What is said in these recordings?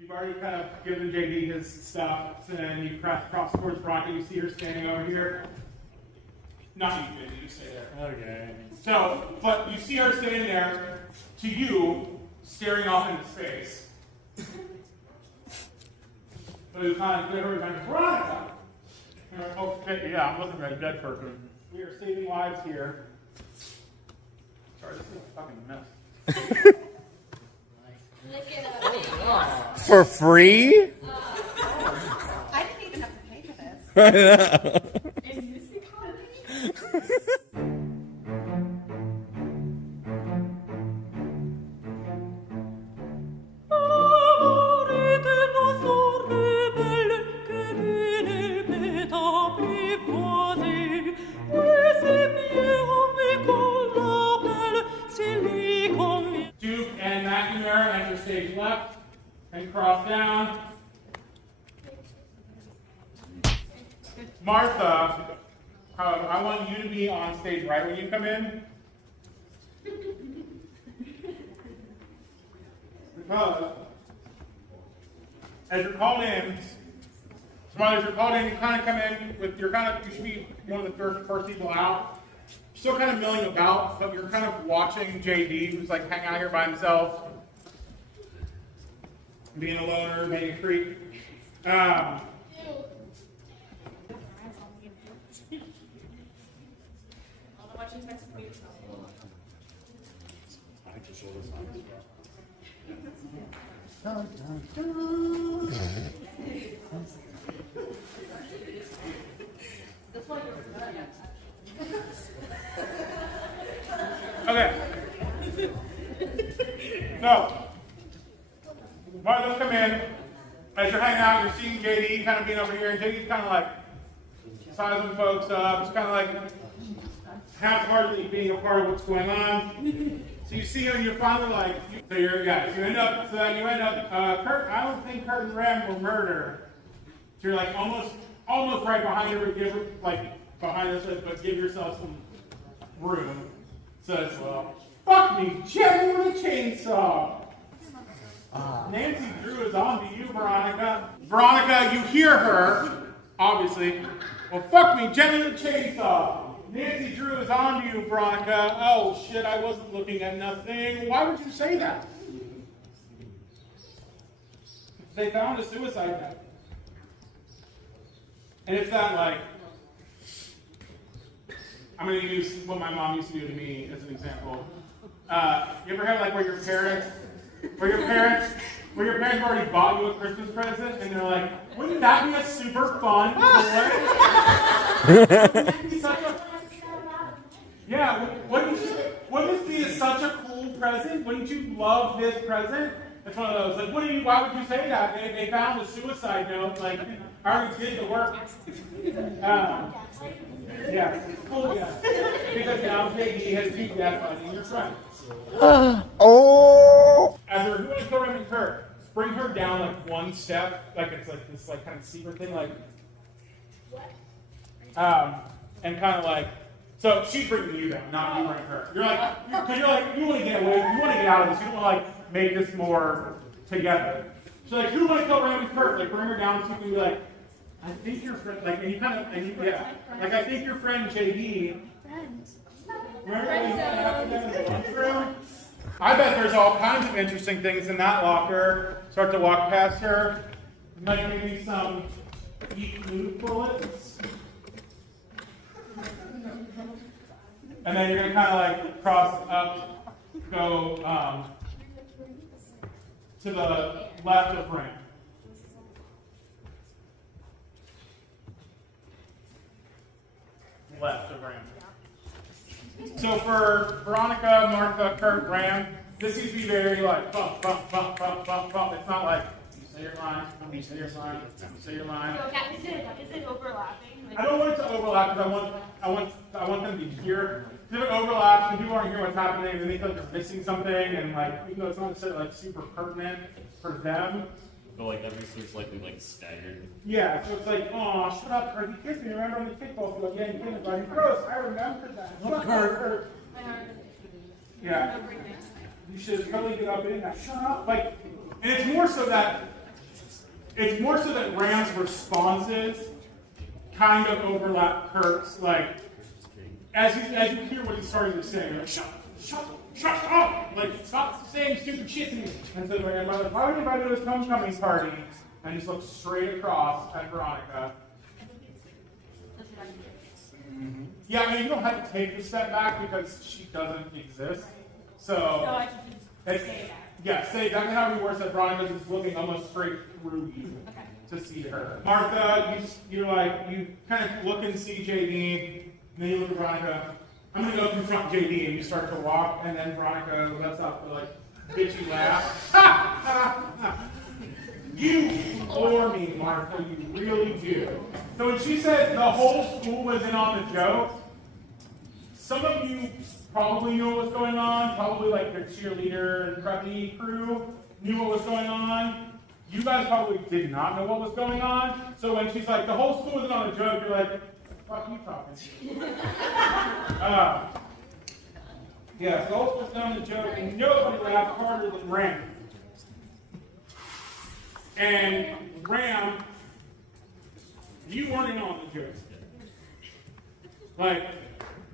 You've already kind of given JD his stuff, and you cross towards Veronica. You see her standing over here. Not you, JD, you stay there. Okay. So, but you see her standing there, to you, staring off into space. So you kind of get her and Veronica. Okay, yeah, I'm looking at a dead person. We are saving lives here. Sorry, this is a fucking mess. For free? I didn't even have to pay for this. In this economy? Duke and McNamara enter stage left and cross down. Martha, I want you to be on stage right when you come in. Because as you're called in, you kind of come in with, you should be one of the first people out. Still kind of milling about, but you're kind of watching JD, who's like hanging out here by himself, being a loner, being a creep. Okay. So, Martha's come in. As you're hanging out, you're seeing JD kind of being over here, and JD's kind of like sizing folks up. It's kind of like half-heartedly being a part of what's going on. So you see him, and you're finally like, so you're, yeah, you end up, Kurt, I don't think Kurt and Rem were murder. So you're like almost right behind her, behind us, but give yourself some room. Says, well, fuck me, Jenny with a chainsaw. Nancy Drew is on to you, Veronica. Veronica, you hear her, obviously. Well, fuck me, Jenny with a chainsaw. Nancy Drew is on to you, Veronica. Oh, shit, I wasn't looking at nothing. Why would you say that? They found a suicide note. And it's that, like, I'm going to use what my mom used to do to me as an example. You ever have, like, where your parents already bought you a Christmas present, and they're like, wouldn't that be a super fun toy? Yeah, wouldn't this be such a cool present? Wouldn't you love this present? It's one of those, like, why would you say that? They found a suicide note, like, I already did the work. Yeah, cool, yeah. Because now Peggy has deep death in your front. Oh! As we're doing Corbin and Kurt, bring her down like one step, like it's like this like kind of secret thing, like and kind of like, so she's bringing you down, not you bringing her. You're like, because you want to get away, you want to get out of this, you don't want to like make this more together. So like, who want to go around with Kurt? Like bring her down so you can be like, I think your friend, like, and you kind of, yeah, like I think your friend JD. Remember when you have to in the lunchroom? I bet there's all kinds of interesting things in that locker. Start to walk past her. Like maybe some eat food bullets. And then you're going to kind of like cross up, go to the left of Ring. Left of Ring. So for Veronica, Martha, Kurt, Graham, this seems to be very like bump, bump, bump, bump, bump, bump. It's not like you say your line, you say your line, you say your line. So that is it overlapping? Like, I don't want it to overlap because I want them to hear. If it overlaps and people aren't hearing what's happening, and they feel like they're missing something, and like even though it's not necessarily like super pertinent for them. But like that makes it slightly like staggered. Yeah, so it's like, oh, shut up, Kurt. You kissed me. Remember on the kickball field? Yeah, you did it. Like, gross. I remember that. Shut up, Kurt. Yeah. You should totally get up in that. Shut up. Like, and it's more so that Ram's responses kind of overlap Kurt's. Like, as you hear what he's starting to say, you're like, shut up! Like, stop saying stupid shit to me. And so Ram, like, why would you invite me to this homecoming party? And he just looks straight across at Veronica. Yeah, I mean, you don't have to take a step back because she doesn't exist. So I should just say that. Yeah, say exactly how he works at Veronica's is looking almost straight through you to see her. Martha, you kind of look and see JD, and then you look at Veronica. I'm gonna go confront JD, and you start to walk, and then Veronica lets out the like bitchy laugh. You bore me, Martha, you really do. So when she said the whole school was in on the joke, some of you probably knew what was going on, probably like their cheerleader and preppy crew knew what was going on. You guys probably did not know what was going on. So when she's like, the whole school was in on the joke, you're like, what are you talking? Yeah, so the whole school was in on the joke, and nobody laughed harder than Ram. And Ram, you weren't in on the joke. Like,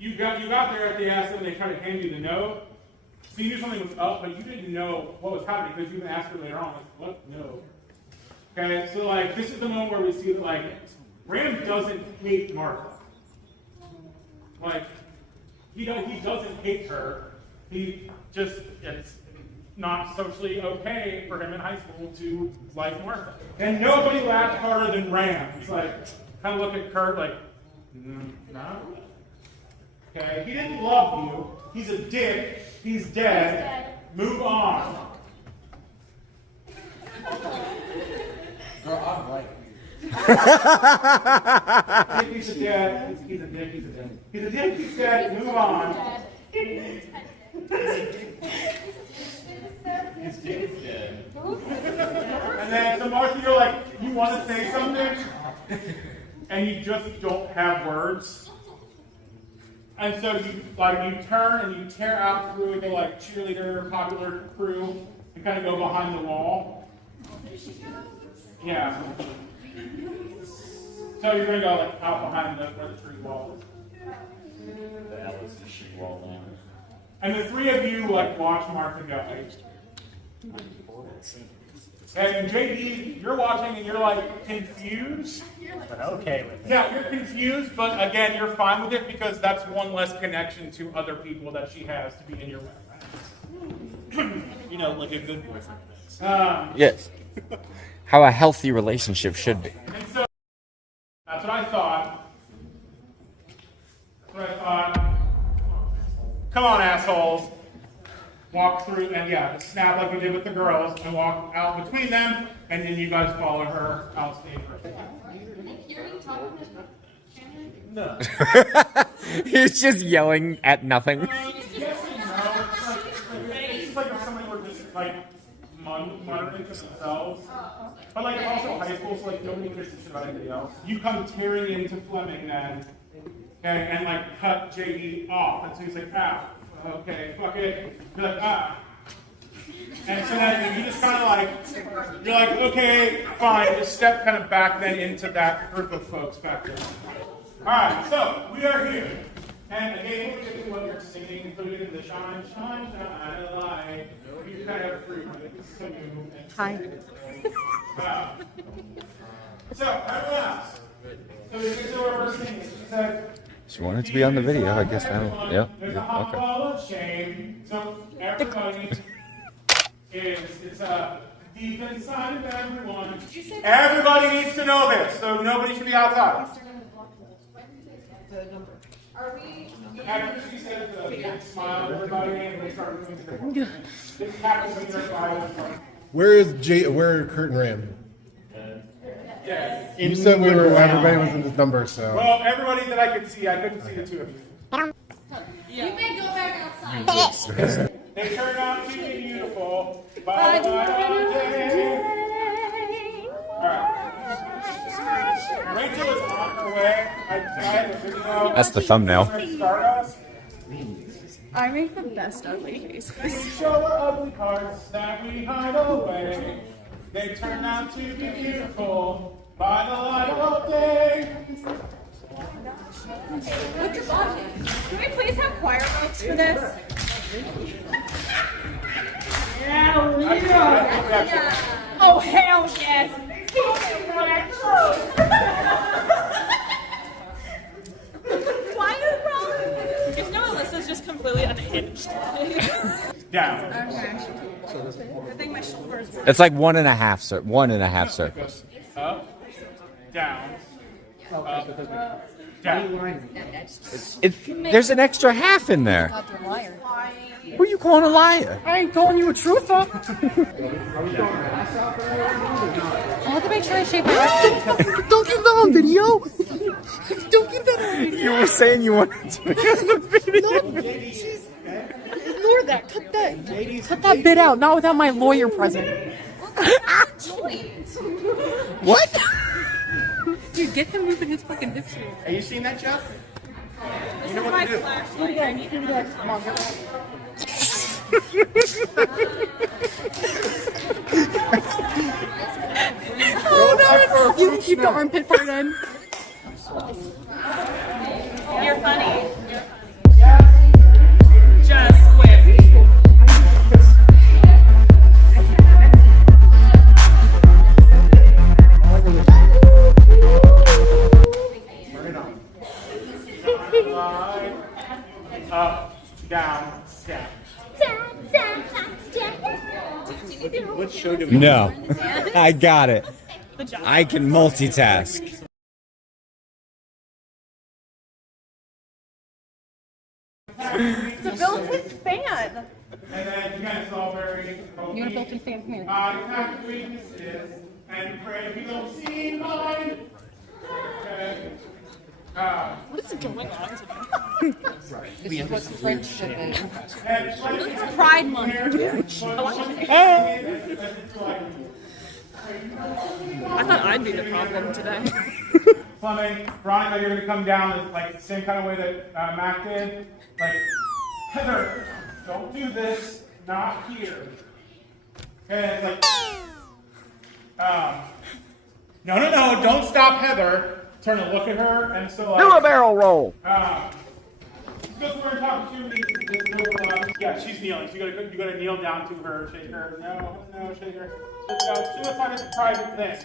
you got there at the ass and they tried to hand you the note. So you knew something was up, but you didn't know what was happening because you even asked her later on, like, what? No. Okay, so like, this is the moment where we see that like, Ram doesn't hate Martha. Like, he doesn't hate her. He just, it's not socially okay for him in high school to like Martha. And nobody laughed harder than Ram. It's like, kind of look at Kurt like, no. Okay, he didn't love you. He's a dick. He's dead. Move on. Girl, I'm right. He's a dick. He's a dick. He's a dick. He's a dick. He's dead. Move on. His dick is dead. And then so Martha, you're like, you want to say something, and you just don't have words. And so you turn and you tear out through the like cheerleader popular crew and kind of go behind the wall. Yeah. So you're gonna go like out behind where the tree wall is. The Alice is she wall down. And the three of you like watch Martha go. And JD, you're watching and you're like confused. But okay with it. Yeah, you're confused, but again, you're fine with it because that's one less connection to other people that she has to be in your way. You know, like a good boyfriend. Yes. How a healthy relationship should be. And so, that's what I thought. That's what I thought. Come on, assholes. Walk through, and yeah, just snap like we did with the girls, and walk out between them, and then you guys follow her out stage. No. He's just yelling at nothing. Yes and no. It's like if somebody were just like monitoring to themselves. But like it's also high school, so like nobody cares shit about anybody else. You come tearing into Fleming then, okay, and like cut JD off, and so he's like, okay, fuck it. You're like, And so then you just kind of like, you're like, okay, fine, just step kind of back then into that group of folks back there. Alright, so we are here. And again, we'll get to what you're singing, including the shine, shine, shine, a light. You kind of free to move. Hi. So, everyone else. So we get to what we're singing. She said, She wanted to be on the video, I guess. Yeah. there's a hot ball of shame. So everybody it's a deep inside of everyone. Everybody needs to know this, so nobody should be outside. After she said the big smile, everybody, and they start moving the big happy with their bodies. Where Kurt and Ram? Yeah. You said everybody was in this number, so. Well, everybody that I could see, I couldn't see the two of you. You may go back outside. They turned out to be beautiful by the light of day. Alright. Rachel is on her way. I tried a video. That's the thumbnail. Start us. I make the best ugly faces. We show our ugly parts that we hide away. They turn out to be beautiful by the light of day. Can we please have choir votes for this? Oh, hell yes. Choir vote? If no, Alyssa's just completely unhinged. Down. Okay. I think my shoulders were. It's like 1.5 circles. Up. Down. Up. Down. There's an extra half in there. Who are you calling a liar? I ain't calling you a truther. I have to make sure I shave my head. Don't get that on video. Don't get that on video. You were saying you wanted to be on the video. No, ignore that. Cut that bit out. Not without my lawyer present. What? Dude, get him moving his fucking hips. Have you seen that, Chuck? This is my flashlight. I need to Come on, get Oh no! You can keep the armpit part in. You're funny. Just quit. Up. Down. Down. What show did we No. I got it. I can multitask. It's a built-in fan. And then you guys all very. You want a built-in fan? Come here. I have weaknesses and pray you don't see mine. Okay. What is going on today? This is what French shit is. And Pride Month. I thought I'd be the problem today. Plumbing, Veronica, you're going to come down like the same kind of way that Mac did. Like, Heather, don't do this, not here. Okay, it's like, no, don't stop Heather. Turn and look at her, and so like. Do a barrel roll. Because we're talking to yeah, she's kneeling. So you gotta kneel down to her, shake her. No, shake her. No, suicide is a private thing.